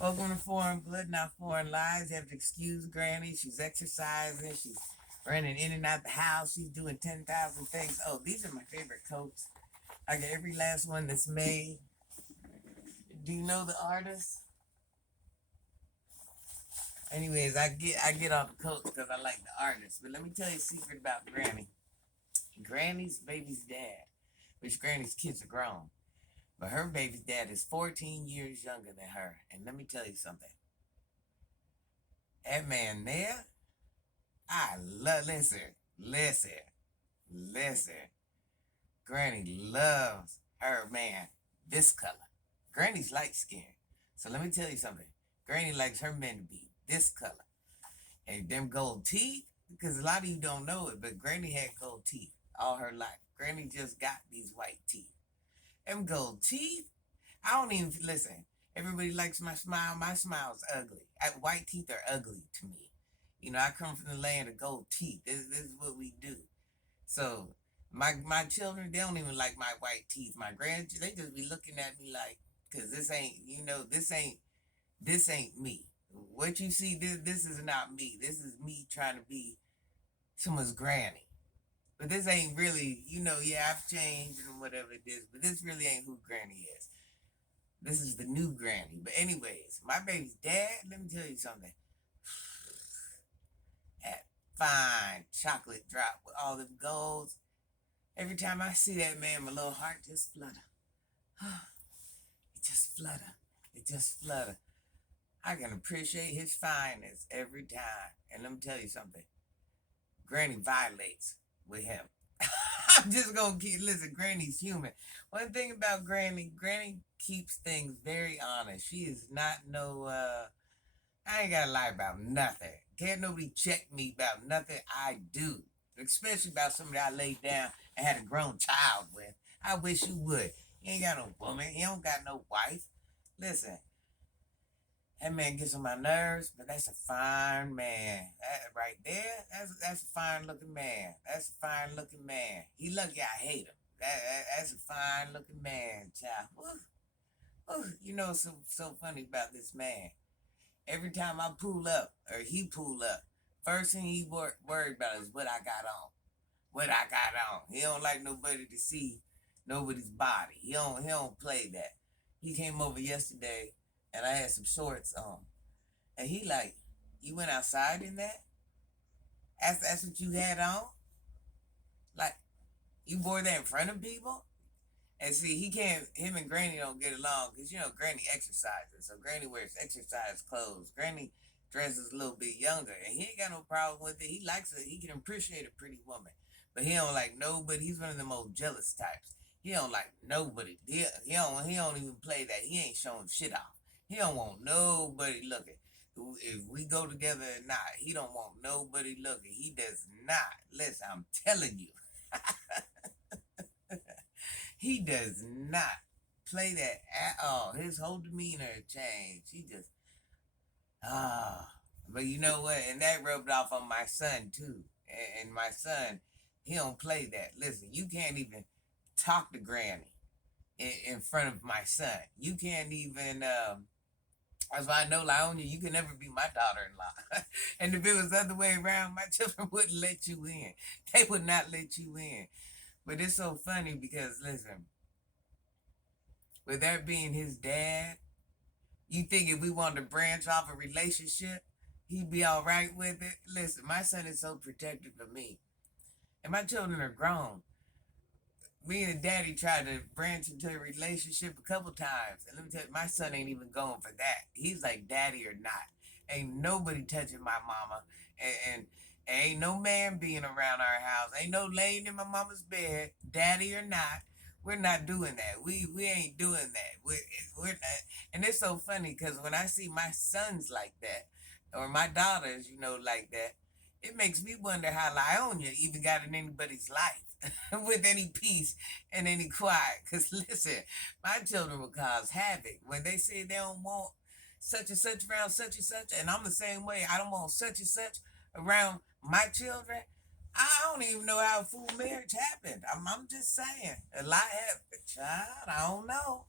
Welcome to Foreign Blood, Not Foreign Lies. You have to excuse Granny. She's exercising. She's running in and out the house. She's doing 10,000 things. Oh, these are my favorite coats. I get every last one that's made. Do you know the artist? Anyways, I get all the coats because I like the artist. But let me tell you a secret about Granny. Granny's baby's dad, which Granny's kids are grown. But her baby's dad is 14 years younger than her. And let me tell you something. That man there, I love, listen, listen. Granny loves her man this color. Granny's light skinned. So let me tell you something. Granny likes her men to be this color. And them gold teeth, because a lot of you don't know it, but Granny had gold teeth all her life. Granny just got these white teeth. Them gold teeth, I don't even listen. Everybody likes my smile. My smile's ugly. White teeth are ugly to me. You know, I come from the land of gold teeth. This is what we do. So my children, they don't even like my white teeth. My grandchildren, they just be looking at me like, cause this ain't, this ain't me. What you see, this is not me. This is me trying to be someone's granny. But this ain't really, yeah, I've changed and whatever it is, but this really ain't who Granny is. This is the new Granny. But anyways, my baby's dad, let me tell you something. That fine chocolate drop with all them golds. Every time I see that man, my little heart just flutter. It just flutter. It just flutter. I can appreciate his fineness every time. And let me tell you something. Granny violates with him. I'm just gonna listen. Granny's human. One thing about Granny keeps things very honest. She is not no. I ain't gotta lie about nothing. Can't nobody check me about nothing I do, especially about somebody I laid down and had a grown child with. I wish you would. He ain't got no woman. He don't got no wife. Listen, that man gets on my nerves, but that's a fine man. That right there, that's a fine looking man. That's a fine looking man. He lucky I hate him. That's a fine looking man, child. So funny about this man. Every time I pull up or he pull up, first thing he worried about is what I got on. What I got on. He don't like nobody to see nobody's body. He don't play that. He came over yesterday and I had some shorts on. And he like, you went outside in that? That's what you had on? Like, you wore that in front of people? And see, him and Granny don't get along because, Granny exercises. So Granny wears exercise clothes. Granny dresses a little bit younger. And he ain't got no problem with it. He likes it. He can appreciate a pretty woman. But he don't like nobody. He's one of the most jealous types. He don't like nobody. He don't even play that. He ain't showing shit off. He don't want nobody looking. If we go together or not, he don't want nobody looking. He does not. Listen, I'm telling you. He does not play that at all. His whole demeanor changed. He just but you know what? And that rubbed off on my son too. And my son, he don't play that. Listen, you can't even talk to Granny in front of my son. You can't even. That's why I know, Lieonya, you can never be my daughter-in-law. And if it was the other way around, my children wouldn't let you in. They would not let you in. But it's so funny because, listen, with that being his dad, you think if we wanted to branch off a relationship, he'd be all right with it? Listen, my son is so protective of me. And my children are grown. Me and daddy tried to branch into a relationship a couple times. And let me tell you, my son ain't even going for that. He's like, daddy or not. Ain't nobody touching my mama. And ain't no man being around our house. Ain't no laying in my mama's bed, daddy or not. We're not doing that. We ain't doing that. We're not. And it's so funny because when I see my sons like that, or my daughters, like that, it makes me wonder how Lieonya even got in anybody's life with any peace and any quiet. Because listen, my children will cause havoc when they say they don't want such and such around such and such, and I'm the same way. I don't want such and such around my children. I don't even know how a full marriage happened. I'm just saying. A lot happened, child. I don't know.